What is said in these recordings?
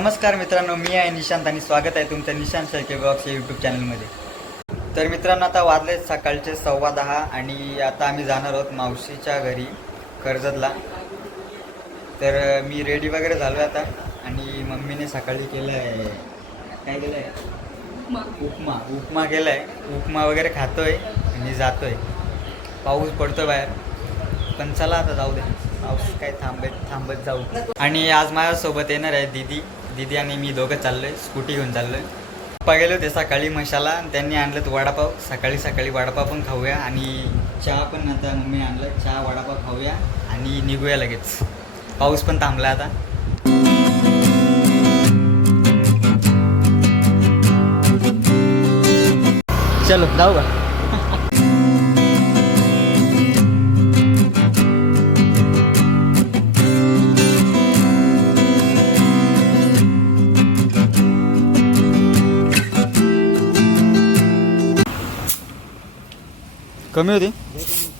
नमस्कार मित्रांनो मी आहे निशांत आणि स्वागत आहे तुमचं निशांत शेळके ब्लॉग्स या यूट्यूब चॅनलमध्ये तर मित्रांनो आता वाजले सकाळचे सव्वा दहा आणि आता आम्ही जाणार आहोत मावशीच्या घरी कर्जतला. तर मी रेडी वगैरे झालो आहे आता आणि मम्मीने सकाळी केलं आहे काय केलं आहे उपमा. उपमा केला आहे उपमा वगैरे खातोय आणि जातोय. पाऊस पडतोय बाहेर. पण चला आता जाऊ दे. पाऊस काय थांबत थांबत जाऊ. आणि आज माझ्यासोबत येणार आहे दिदी. दिदी आणि मी दोघं चाललो आहे स्कूटी घेऊन चाललो आहे गेले होते सकाळी मशाला आणि त्यांनी आणलं वडापाव. सकाळी सकाळी वडापाव पण खाऊया आणि चहा पण आता मम्मी आणलं चहा वडापाव खाऊया आणि निघूया लगेच. पाऊस पण थांबला आता. चलो जाऊ का? कमी होती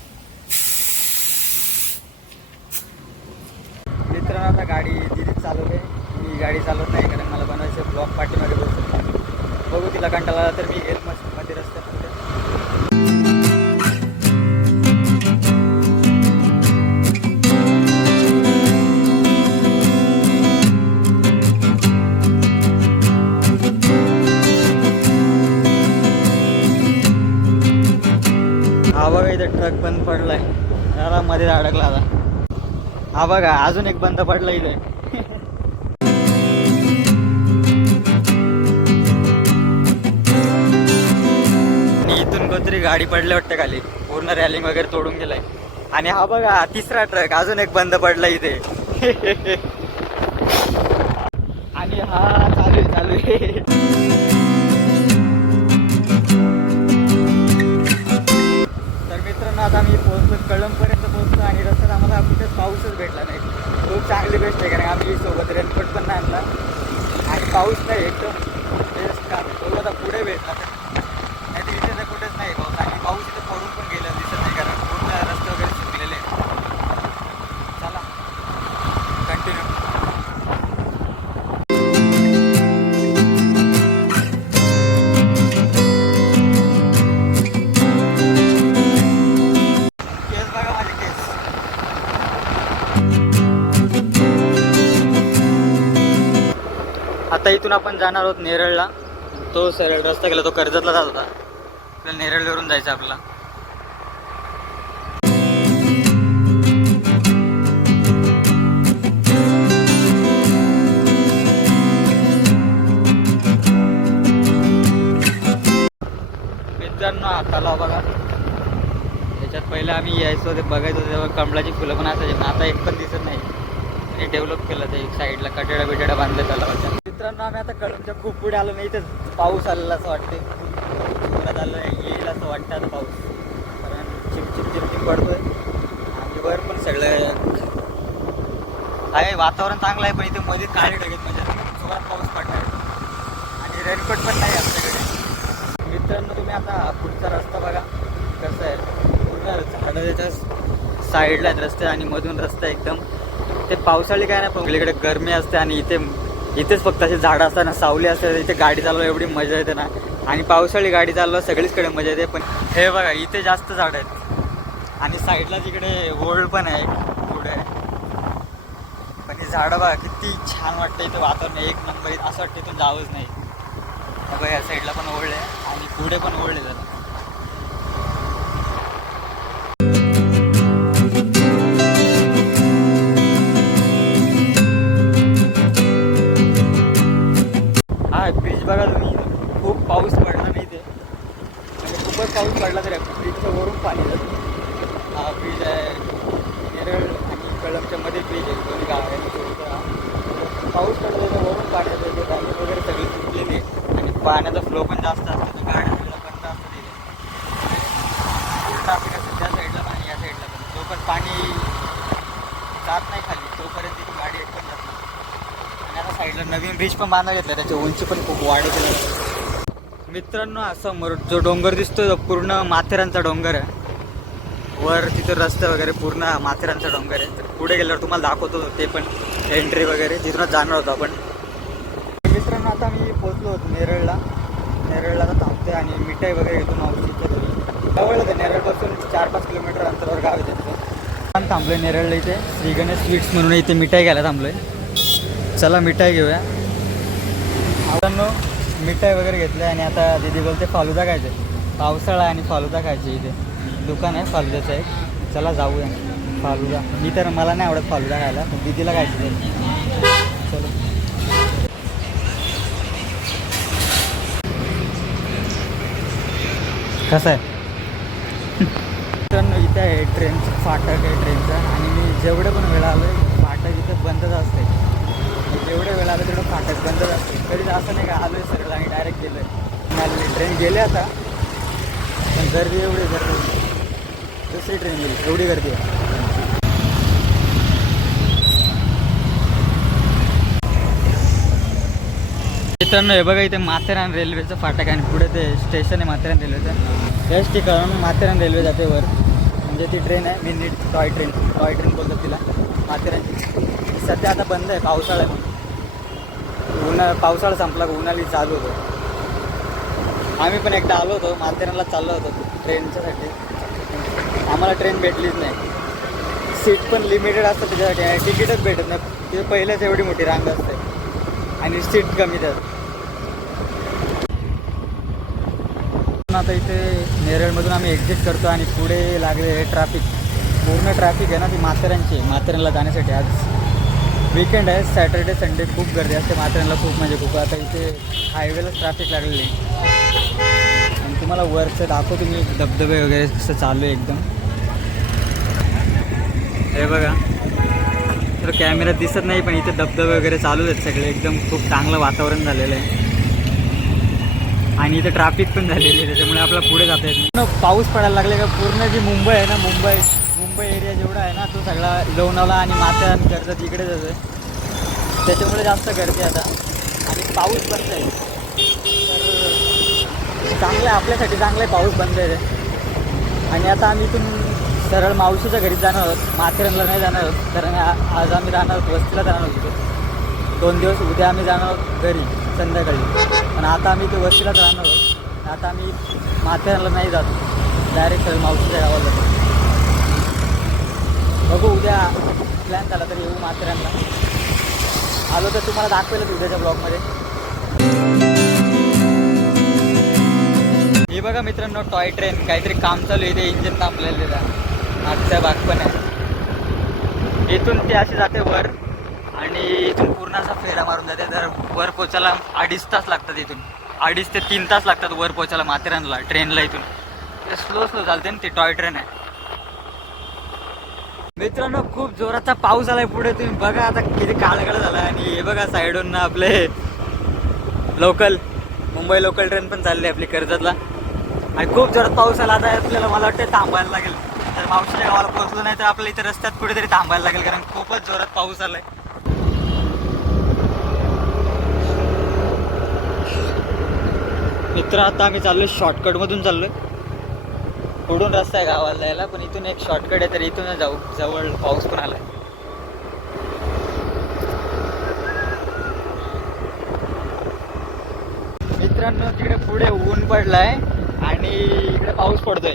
इथे ट्रक बंद पडलाय. जरा मध्ये अडकला आता. हा बघा अजून एक बंद पडला इथे. आणि इथून कोणतरी गाडी पडली वाटते खाली. पूर्ण रॅलिंग वगैरे तोडून गेलाय. आणि हा बघा तिसरा ट्रक अजून एक बंद पडला इथे. आणि हा चालू आहे चालू आहे. तर आता आम्ही पोहोचलो कळंबपर्यंत पोहोचलो आणि रस्त्यात आम्हाला कुठेच पाऊसच भेटला नाही. खूप चांगली बेस्ट आहे कारण आम्ही सोबत रेनकोट पण नाही आणला. आणि पाऊस नाही एकदम बेस्ट का तो आता पुढे भेटला आता इथून आपण जाणार आहोत नेरळला. तो सरळ रस्ता गेला तो कर्जतला जात होता. आपल्याला नेरळवरून जायचं आपला मित्रांनो हा तलाव बघा. त्याच्यात पहिले आम्ही यायचो ते बघायचो तेव्हा कमळाची फुलं पण असायची पण आता एक पण दिसत नाही. डेव्हलप केलं ते एक साईडला कटेडा बिटेडा बांधले तलावाच्या. मित्रांनो आम्ही आता कळमच्या खूप पुढे आलो. नाही तर पाऊस आलेला असं वाटते जोरात आलं येईल असं वाटतं आता पाऊस. कारण चिपचिप चिप पडतोय. आणि वर पण सगळं आहे. वातावरण चांगलं आहे पण इथे मध्ये काळे ढगेत म्हणजे जोरात पाऊस पडणार आणि रेनकोट पण नाही आमच्याकडे मित्रांनो तुम्ही आता पुढचा रस्ता बघा. कसं आहे? पूर्ण झाडं त्याच्या साईडला आहेत रस्ते आणि मधून रस्ता एकदम. ते पावसाळी काय नाही पण इकडे गरमी असते आणि इथे इथेच फक्त असे झाडं असताना सावली असतात इथे गाडी चालवायला एवढी मजा येते ना. आणि पावसाळी गाडी चालवा सगळीचकडे मजा येते पण हे बघा इथे जास्त झाडं आहेत. आणि साईडला तिकडे ओल्ड पण आहे पुढे. पण ही झाडं बघा किती छान वाटतं इथं वातावरण. एक नंबर असं वाटतं इथून जावंच नाही. बघा या साईडला पण ओढले आणि पुढे पण ओढले जरा. ब्रिज पण बांधायला घेतला त्याची उंची पण खूप वाढत मित्रांनो असं मर जो डोंगर दिसतो तो पूर्ण माथेरानचा डोंगर आहे. वर तिथं रस्ते वगैरे पूर्ण माथेरानचा डोंगर आहे. तर पुढे गेल्यावर तुम्हाला दाखवतो ते पण एंट्री वगैरे. तिथूनच जाणार होतो आपण. मित्रांनो आता मी पोचलो होतो नेरळला. नेरळला आता थांबते आणि मिठाई वगैरे घेतो मावशीच्या घरी. जवळच आहे. नेरळपासून चार पाच किलोमीटर अंतरावर गाव येते त्यांचं पण थांबलोय नेरळला इथे. श्री गणेश स्वीट्स म्हणून इथे मिठाई घ्यायला थांबलोय. चला मिठाई घेऊया. आवडांनो मिठाई वगैरे घेतली आणि आता दीदी बोलते फालुदा खायचे पावसाळा आणि फालुदा खायचे इथे. दुकान आहे फालुद्याचं एक. चला जाऊया. फालुदा. मी तर मला नाही आवडत फालुदा खायला. पण दीदीला खायचं चलो. कसं आहे? मित्रांनो इथे आहे ट्रेनचं फाटक आहे ट्रेनचं. आणि मी जेवढं पण वेळा आलो आहे फाटक इथं बंदच असते आलो तिकडं फाटक बंद असते असं नाही का आलो आहे सरळ आणि डायरेक्ट गेलो आहे ट्रेन गेले आता. पण गर्दी एवढी गर्दी दुसरी ट्रेन गेली एवढी गर्दी आहे. मित्रांनो हे बघा इथे माथेरान रेल्वेचं फाटक आणि पुढे ते स्टेशन आहे माथेरान रेल्वेचं याच ठिकाण माथेरान रेल्वे जाते वर. म्हणजे ती ट्रेन आहे mini toy train toy train बोलतात तिला. माथेरानची. सध्या आता बंद आहे पावसाळा उन्हा पावसाळा संपला का उन्हाळी चालू होतो. आम्ही पण एकदा आलो होतो माथेरानला चाललो होतो ट्रेनच्यासाठी. आम्हाला ट्रेन भेटलीच नाही. सीट पण लिमिटेड असतं त्याच्यासाठी आणि तिकीटच भेटत नाही. तिथे पहिल्याच एवढी मोठी रांग असते. आणि सीट कमी जात आता इथे नेरळमधून आम्ही एक्झिट करतो आणि पुढे लागले ट्रॅफिक पूर्ण ट्रॅफिक आहे ना ती माथेरानची माथेरानला जाण्यासाठी आज. विकेंड आहे सॅटर्डे संडे खूप गर्दी असते माथेरानला खूप म्हणजे खूप. आता इथे हायवेलाच ट्रॅफिक लागलेली आहे. आणि तुम्हाला वरचं दाखवतो मी धबधबे वगैरे कसं चालू आहे एकदम. हे बघा. तर कॅमेरा दिसत नाही पण इथे धबधबे वगैरे चालू आहेत सगळे. एकदम खूप चांगलं वातावरण झालेलं आहे. आणि इथे ट्रॅफिक पण झालेली आहे त्याच्यामुळे आपल्याला पुढे जाता येत नाही. पाऊस पडायला लागले का? पूर्ण जी मुंबई आहे ना मुंबई. जेवढा आहे ना तो सगळा लोणावळा आणि माथेरान कर्जत इकडेच आहे त्याच्यामुळे जास्त गर्दी आहे आता. आणि पाऊस बंद आहे. तर चांगलं आहे आपल्यासाठी चांगलं आहे पाऊस बंद आहे. आणि आता आम्ही इथून सरळ मावशीच्या घरी जाणार आहोत माथेरानला नाही जाणार आहोत कारण आज आम्ही राहणार आहोत वस्तीला जाणार होतो दोन दिवस उद्या आम्ही जाणार आहोत घरी संध्याकाळी. पण आता आम्ही ते वस्तीलाच राहणार आहोत. आता आम्ही माथेरानला नाही जात. डायरेक्ट सरळ मावशीच्या गावाला जातो बघू उद्या प्लॅन झाला तर येऊ माथेरानला आलो तर तुम्हाला दाखवेलच उद्याच्या ब्लॉगमध्ये हे बघा मित्रांनो टॉय ट्रेन. काहीतरी काम चालू आहे ते इंजिन थांबलेलं. आहे मागचा भाग पण आहे. इथून ते असे जाते वर आणि इथून पूर्ण असा फेरा मारून जाते. तर वर पोचायला अडीच तास लागतात इथून. अडीच ते तीन तास लागतात वर पोचायला माथेरानला ट्रेनला इथून. स्लो स्लो चालते ना ती टॉय ट्रेन आहे. मित्रांनो खूप जोराचा पाऊस आलाय पुढे. तुम्ही बघा आता किती काळगळ झाला आणि हे बघा साईडून आपले लोकल मुंबई लोकल ट्रेन पण चालली आहे आपली कर्जतला. आणि खूप जोरात पाऊस आला. आता आपल्याला मला वाटतं थांबायला लागेल. तर मावशीच्या गावाला पोहोचलो नाही तर आपल्या इथे रस्त्यात कुठेतरी थांबायला लागेल कारण खूपच जोरात पाऊस आलाय. मित्र आता आम्ही चाललोय शॉर्टकट मधून चाललोय. पुढून रस्ता आहे गावाला जायला पण इथून एक शॉर्टकट आहे तर इथून जाऊ जवळ पाऊस पण आलाय. मित्रांनो तिकडे पुढे ऊन पडलाय आणि इकडे पाऊस पडतोय.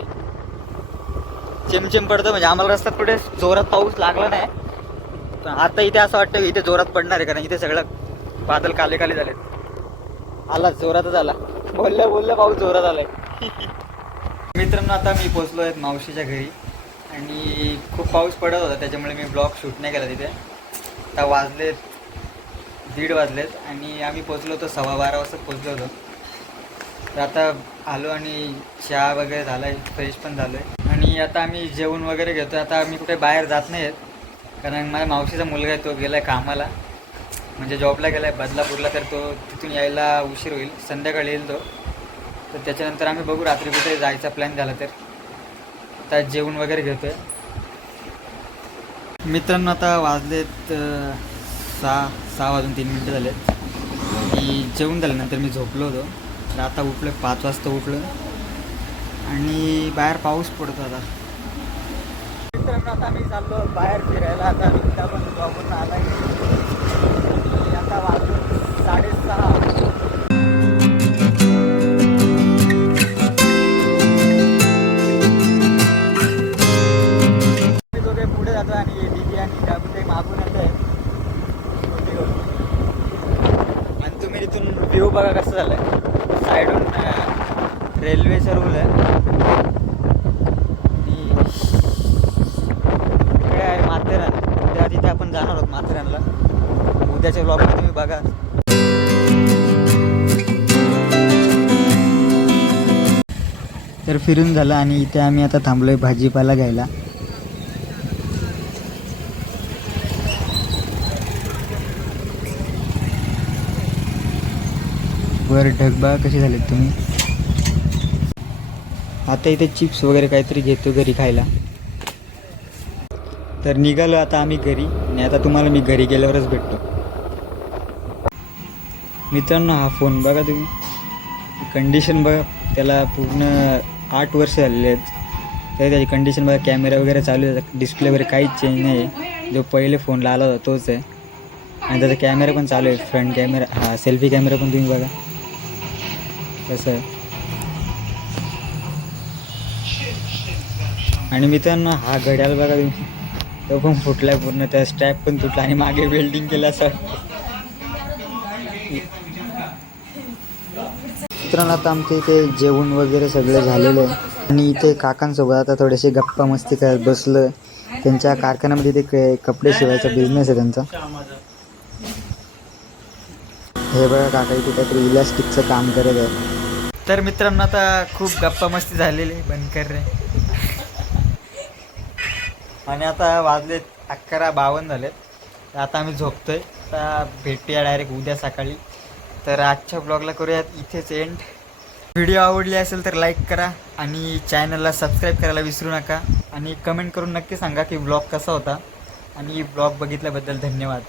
चिमचिम पडतो म्हणजे आम्हाला रस्त्यात पुढे जोरात पाऊस लागला नाही. पण आता इथे असं वाटतं की इथे जोरात पडणार आहे कारण इथे सगळं बादल काले काले झालेत. आला जोरातच आला. बोलल्या बोलल्या पाऊस जोरात आलाय. मित्रांनो आता मी पोचलो आहे मावशीच्या घरी. आणि खूप पाऊस पडत होता त्याच्यामुळे मी ब्लॉग शूट नाही केला तिथे. आता वाजलेत दीड वाजलेत आणि आम्ही पोचलो होतो सव्वा बारा वाजता पोचलो होतो. तर आता आलो आणि चहा वगैरे झाला आहे फ्रेश पण झालो आहे आणि आता आम्ही जेवण वगैरे घेतो आता आम्ही कुठे बाहेर जात नाही आहेत कारण माझ्या मावशीचा मुलगा आहे तो गेला आहे कामाला. म्हणजे जॉबला गेला आहे बदलापूरला तर तो तिथून यायला उशीर होईल. संध्याकाळी येईल तो. तर त्याच्यानंतर आम्ही बघू रात्री कुठे जायचा प्लॅन झाला तर. आता जेवण वगैरे घेतोय. मित्रांनो आता वाजलेत सहा सहा वाजून तीन मिनटं झालेत. आणि जेवण झाल्यानंतर मी झोपलो होतो. तर आता उठलो पाच वाजता उठलो आणि बाहेर पाऊस पडतो आता. मित्रांनो आता मी चाललो बाहेर फिरायला. आता रेल्वेचा रूल आहे आणि इकडे आहे माथेरान. उद्या तिथे आपण जाणार आहोत माथेरानला. उद्याच्या ब्लॉगमध्ये तुम्ही बघा. तर फिरून झालं आणि इथे आम्ही आता थांबलोय भाजीपाला घ्यायला. वर ढगबा कशी झाली तुम्ही? आता इथे चिप्स वगैरे काहीतरी घेतो घरी खायला. तर निघालो आता आम्ही घरी आणि आता तुम्हाला मी घरी गेल्यावरच भेटतो. मित्रांनो हा फोन बघा तुम्ही. कंडिशन बघा त्याला पूर्ण आठ वर्ष झालेले आहेत. तरी त्याची कंडिशन बघा कॅमेरा वगैरे चालू आहे. डिस्प्ले वगैरे काहीच चेंज नाही आहे. जो पहिले फोनला आला होता तोच आहे. आणि त्याचा कॅमेरा पण चालू आहे. फ्रंट कॅमेरा हा सेल्फी कॅमेरा पण तुम्ही बघा. कसं आहे. आणि मित्रांनो हा घड्याळ बघा तुम्ही. तो पण फुटलाय पूर्ण. त्या स्ट्रॅप पण तुटला आणि मागे वेल्डिंग केलं सर मित्रांनो आता आमच्या इथे जेवण वगैरे सगळं झालेलं आहे. आणि इथे काकांसोबत आता थोडेसे गप्पा मस्ती करत बसलं त्यांच्या कारखान्यामध्ये ते कपडे शिवायचा बिझनेस आहे त्यांचा. हे बघा काका इथे काहीतरी इलास्टिकचं काम करत आहे तर मित्रांनो आता खूप गप्पा मस्ती झालेली आहे. बंद कर रे. आणि आता वाजलेत अकरा बावन्न झालेत. आता आम्ही झोपतोय. आता भेटूया डायरेक्ट उद्या सकाळी. तर आजच्या ब्लॉगला करूयात. इथेच एंड व्हिडिओ आवडली असेल तर लाईक करा आणि चॅनलला सबस्क्राईब करायला विसरू नका. आणि कमेंट करून नक्की सांगा की ब्लॉग कसा होता. आणि ब्लॉग बघितल्याबद्दल धन्यवाद.